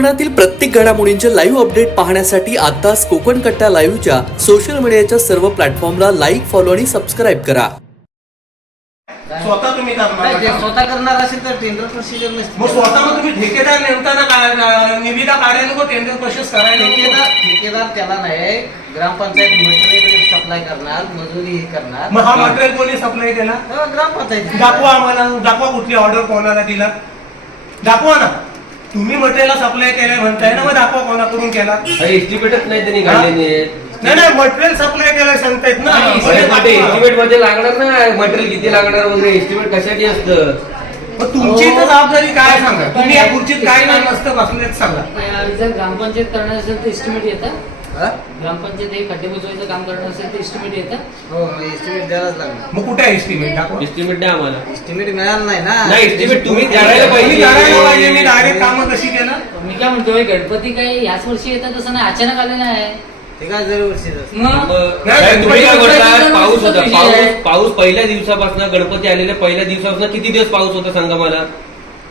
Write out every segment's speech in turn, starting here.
कोकणातील प्रत्येक घडामोडींचे लाईव्ह अपडेट पाहण्यासाठी आताच कोकण कट्टा लाईव्हच्या सोशल मीडियाच्या सर्व प्लॅटफॉर्मला लाईक फॉलो आणि सबस्क्राईब करा. स्वतः तुम्ही नाही, ते करणार स्वतः करणार असेल तर टेंडर प्रोसिजर नसते. मग स्वतः मग तुम्ही ठेकेदार नेमताना अं, निविदा काढायला नको टेंडर प्रोसेस करायला ठेकेदार ठेकेदार त्याला नाही. ग्रामपंचायत मटेरियल सप्लाय करणार मजुरी हे करणार. मग हा मटेरियल कोणी सप्लाय केला? तेव्हा ग्रामपंचायत. दाखवा आम्हाला दाखवा कुठली ऑर्डर कोणाला दिला. दाखवा ना. तुम्ही मटेरियल सप्लाय केलंय म्हणताय ना मग दाखवा कोणाकडून केला. एस्टिमेटच नाही त्यांनी काढलेले नाही नाही मटेरियल सप्लाय केलंय सांगतायत ना. एस्टिमेटमध्ये लागणार ना मटेरियल किती लागणार वगैरे एस्टिमेट कशासाठी असतं? मग तुमची इथं जबाबदारी काय सांगा? तुम्ही या खुर्चीत काय नाही नसतं बसलेत सांगा. जर ग्रामपंचायत करणार असेल तर एस्टिमेट येतं. हा? ग्रामपंचायत हे खड्डे बुजवायचं काम करणार असेल तर एस्टिमेट येतं. हो एस्टिमेट द्यायलाच लागणार मग कुठे एस्टिमेट दाखवा. एस्टिमेट द्या आम्हाला. एस्टिमेट मिळालं नाही ना. नाही तुम्ही द्यायला पाहिजे. मी डायरेक्ट कामं कशी केलं? मी काय म्हणतोय गणपती काही याच वर्षी येतात तसं नाही अचानक ते काय दरवर्षी. मग? तुम्ही काय पाऊस होता. पाऊस पहिल्या दिवसापासून गणपती आलेल्या पहिल्या दिवसापासून किती दिवस पाऊस होता सांगा मला?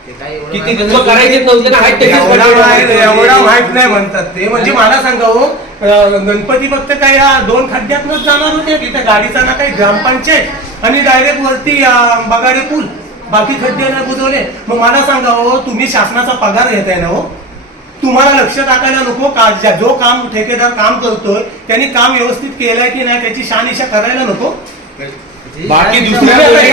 ते काय एवढं किती नाही. दिवस मग करायचेच नव्हते ना तसेच एवढा पडले माहित- होते. एवढा माहीत नाही म्हणतात ते. म्हणजे मला सांगा हो गणपती फक्त काय या दोन खड्ड्यातूनच जाणार होते. तिथे गाडीचा ना काही ग्रामपंचायत आणि डायरेक्ट वरती बगाडे पूल. बाकी खड्डे नाही बुजवले. मग मला सांगा हो तुम्ही शासनाचा पगार घेताय ना हो? तुम्हाला लक्ष टाकायला नको. का जो काम ठेकेदार काम करतोय त्यांनी काम व्यवस्थित केलंय की नाही त्याची शहानिशा करायला नको? बाकी दुसऱ्या कोणी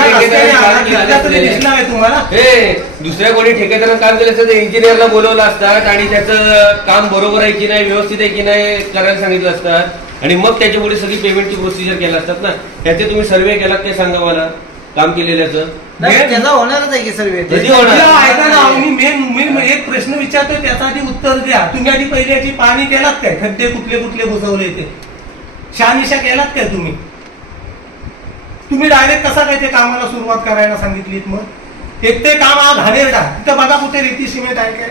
हे दुसऱ्या कोणी ठेकेदारानं काम केलं असतं तर इंजिनियरला बोलवलं असतात आणि त्याचं काम बरोबर आहे की नाही व्यवस्थित आहे की नाही करायला सांगितलं असतात आणि मग त्याच्या पुढे सगळी पेमेंटची प्रोसिजर केलं असतात ना. त्याचे तुम्ही सर्वे केलात ते सांगा मला? काम केलेल्याचं? नाही, त्याचा होणारच आहे की सर्वे कधी होणार? तुला ऐका ना मी मेन मी एक प्रश्न विचारतोय त्याचा आधी उत्तर द्या. तुम्ही आधी पहिले याची पाहणी केलात काय? खड्डे कुठले कुठले बुजवले ते? शहानिशा केलात काय तुम्ही? तुम्ही डायरेक्ट कसा काय ते कामाला सुरुवात करायला सांगितलीत मग? एक ते काम हा घाणेरडा तिथं बघा कुठे रेती सिमेंट आहे काय.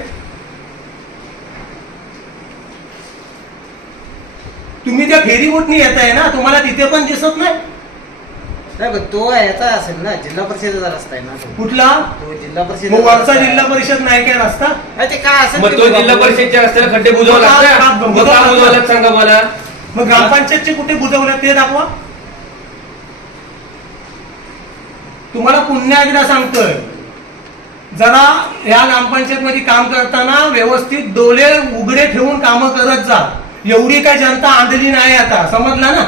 तुम्ही त्या फेरीबोटनी येत आहे ना तुम्हाला तिथे पण दिसत नाही? नाही पण तो याचा असेल ना जिल्हा परिषदेचा रस्ता आहे ना तो. कुठला? तो जिल्हा परिषद मग वरचा जिल्हा परिषद नाही काय रस्ता? ते काय असेल मग ते. जिल्हा परिषदच्या रस्त्याला खड्डे बुजवला मग का बुजवलात सांगा मला? मग ग्रामपंचायतचे कुठे बुजवले ते दाखवा. तुम्हाला पुन्हा एकदा सांगतोय. जरा या ग्रामपंचायत मध्ये काम करताना व्यवस्थित डोळे उघडे ठेवून काम करत जा. एवढी काय जनता आंधळी नाही आता समजला ना?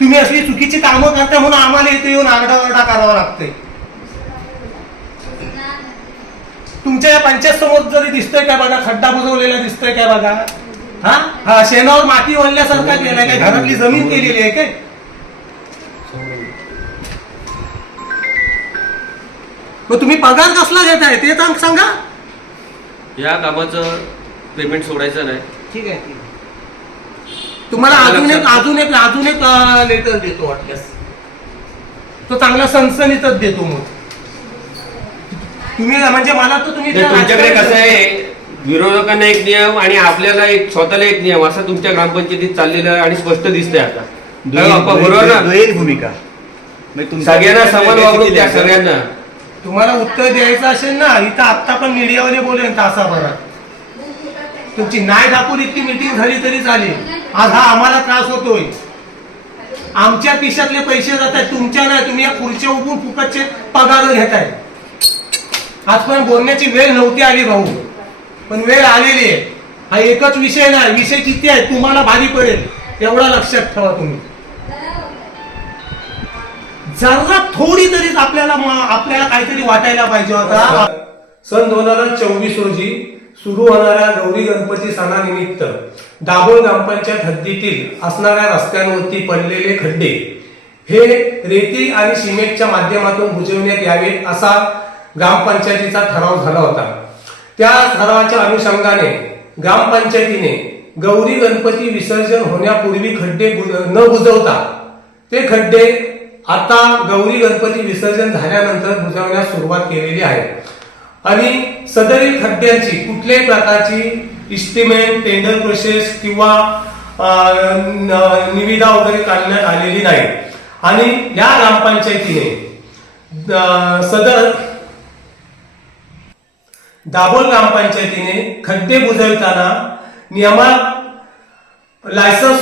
तुम्ही असली चुकीची कामं करता म्हणून आम्हाला इथे येऊन आरडाओरडा करावा लागतोय तुमच्या या पंचायत समोर जरी दिसतोय काय बघा खड्डा बुजवलेला दिसतोय काय बघा? हा? हा शेणावर माती ओढल्यासारखा केलाय काय? घरातली जमीन केलेली आहे काय? मग तुम्ही पगार कसला घेताय ते सांग सांगा. या कामाचं पेमेंट सोडायचं नाही. ठीक आहे ठीक आहे. तुम्हाला अजून एक अजून एक अजून एक लेटर देतो वाटल्यास. तो चांगला सनसनीतच देतो मग. तुम्ही म्हणजे मला तर तुम्ही ते तुमच्याकडे कसं आहे विरोधकांना एक नियम आणि आपल्याला एक स्वतःला एक नियम असं तुमच्या ग्रामपंचायतीत चाललेलं आहे आणि स्पष्ट दिसतंय आता. बाप्पा, बरोबर ना? दुहेरी भूमिका. म्हणजे तुमच्या सगळ्यांना समान वागणूक द्या सगळ्यांना. तुम्हाला उत्तर द्यायचं असेल ना इथं आत्ता पण मीडियावाले बोलेन तासाभरात. तुमची नाय दाखवून इतकी मिटिंग झाली तरी चालेल. आज हा आम्हाला त्रास होतोय. आमच्या खिशातले पैसे जात आहेत तुमच्या नाही तुम्ही या खुर्च्या उभून फुकटचे पगार घेताय आजपर्यंत बोलण्याची वेळ नव्हती आली भाऊ. पण वेळ आलेली आहे. हा एकच विषय नाही. विषय किती आहे? तुम्हाला भारी पडेल. एवढा लक्षात ठेवा तुम्ही. जरा थोडी तरी आपल्याला आपल्याला काहीतरी वाटायला पाहिजे होता. सन दोन हजार चोवीस रोजी सुरू होणाऱ्या गौरी गणपती सणानिमित्त दाभोळ ग्रामपंचायत हद्दीतील असणाऱ्या रस्त्यांवरती पडलेले खड्डे हे रेती आणि सिमेंटच्या माध्यमातून बुजवण्यात यावे असा ग्रामपंचायतीचा ठराव झाला होता. त्या ठरावाच्या अनुषंगाने ग्रामपंचायतीने गौरी गणपती विसर्जन होण्यापूर्वी खड्डे न बुजवता ते खड्डे आता गौरी गणपती विसर्जन झाल्यानंतर बुजवण्यास सुरुवात केलेली आहे. आणि सदरील खड्ड्यांची कुठल्याही प्रकारची इस्टिमेट टेंडर प्रोसेस किंवा निविदा वगैरे काढण्यात आलेली नाही. आणि या ग्रामपंचायतीने सदर दाभोळ ग्रामपंचायतीने खड्डे बुजवताना नियमात लायसन्स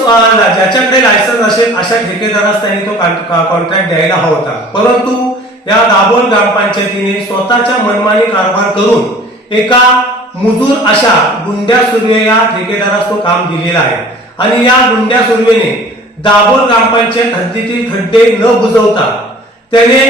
ज्याच्याकडे लायसन्स असेल अशा ठेकेदारास त्यांनी तो कॉन्ट्रॅक्ट द्यायला हवा होता. परंतु या दाभोळ ग्रामपंचायतीने स्वतःच्या मनमानी कारभार करून एका मुजूर अशा गुंड्या सुर्वे या ठेकेदारास तो काम दिलेला आहे. आणि या गुंड्या सुर्वेने दाभोळ ग्रामपंचायत हद्दीतील खड्डे न बुजवता त्याने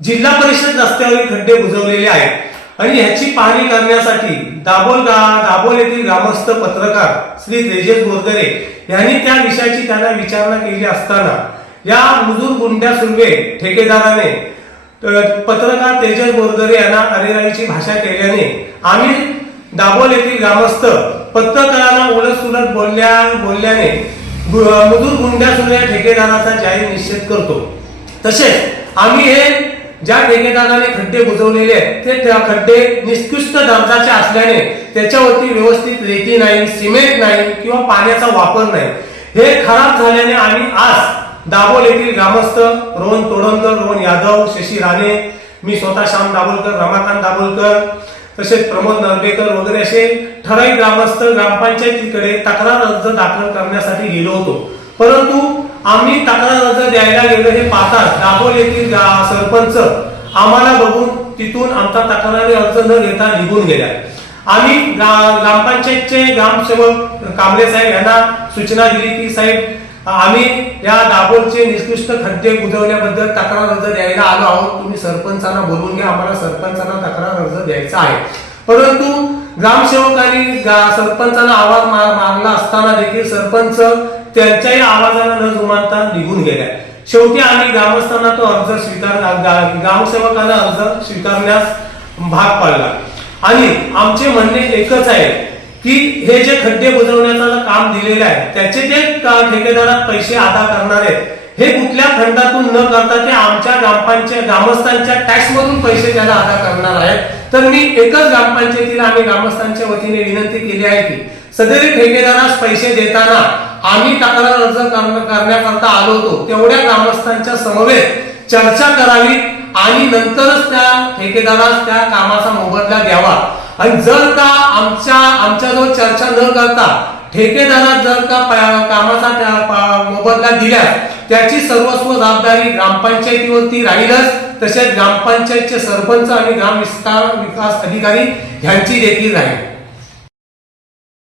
जिल्हा परिषद रस्त्यावरील खड्डे बुजवलेले आहेत. आणि ह्याची पाहणी करण्यासाठी दाबोलगा दाबोल दाभोल येथील ग्रामस्थ पत्रकार श्री तेजस बोरदरे यांनी त्या विषयाची त्यांना विचारणा केली असताना या मुजूर गुंड्या सुर्वे ठेकेदाराने पत्रकार तेजस बोरदरे यांना अरेराईची भाषा केल्याने आम्ही दाभोल येथील ग्रामस्थ पत्रकारांना उलट सुलट बोलल्या बोलल्याने गु- मुजूर गुंड्या सुर्वे या ठेकेदाराचा जाहीर निषेध करतो. तसेच आम्ही हे ज्या ठेकेदाराने खड्डे बुजवलेले आहेत ते त्या खड्डे निष्कृष्ट दर्जाचे असल्याने त्याच्यावरती व्यवस्थित रेती नाही सिमेंट नाही किंवा पाण्याचा वापर नाही. हे खराब झाल्याने आम्ही आज दाभोल येथील ग्रामस्थ रोहन तोडणकर रोहन यादव शशी राणे मी स्वतः श्याम दाभोलकर रमाकांत दाभोलकर तसेच प्रमोद नरडेकर वगैरे असे ठराविक ग्रामस्थ ग्रामपंचायतीकडे तक्रार अर्ज दाखल करण्यासाठी गेलो होतो. आम्ही तक्रार अर्ज द्यायला गेलो हे पाहताच दाभोल येथील सरपंच आम्हाला बघून तिथून आमचा तक्रारी अर्ज न घेता निघून गेल्या आम्ही ग्रामपंचायतचे ग्रामसेवक कांबळे साहेब यांना सूचना दिली की साहेब आम्ही या दाभोळचे निकृष्ट खड्डे बुजवल्याबद्दल तक्रार अर्ज द्यायला आलो आहोत. तुम्ही सरपंचांना बोलून घ्या. आम्हाला सरपंचांना तक्रार अर्ज द्यायचा आहे. परंतु ग्रामसेवकांनी सरपंचांना आवाज मारला असताना देखील सरपंच त्यांच्याही आवाजाला न जुमानता निघून गेल्या. शेवटी आम्ही ग्रामस्थांना तो अर्ज स्वीकार ग्रामसेवकांना अर्ज स्वीकारण्यास भाग पाडला. आणि आमचे म्हणणे एकच आहे की हे जे खड्डे बुजवण्याचं काम दिलेले आहे त्याचे जे ठेकेदारात पैसे अदा करणार आहेत हे कुठल्या खंडातून न करता ते आमच्या ग्रामपंचायत ग्रामस्थांच्या टॅक्स मधून पैसे त्याला अदा करणार आहेत. तर मी एकच ग्रामपंचायतीला आम्ही ग्रामस्थांच्या वतीने विनंती केली आहे की सदरी ठेकेदारास पैसे देताना आम्ही तक्रार अर्ज करण्याकरता आलो होतो. तेवढ्या ग्रामस्थांच्या समवेत चर्चा करावी आणि नंतरच त्या ठेकेदारास त्या कामाचा मोबदला द्यावा. आणि जर का आमच्या आमच्याजवळ चर्चा न करता ठेकेदारात जर का कामाचा त्या मोबदला दिल्यास त्याची सर्वस्व जबाबदारी ग्रामपंचायतीवरती राहीलच. तसेच ग्रामपंचायतचे सरपंच आणि ग्राम विस्तार विकास अधिकारी यांची देखील राहील.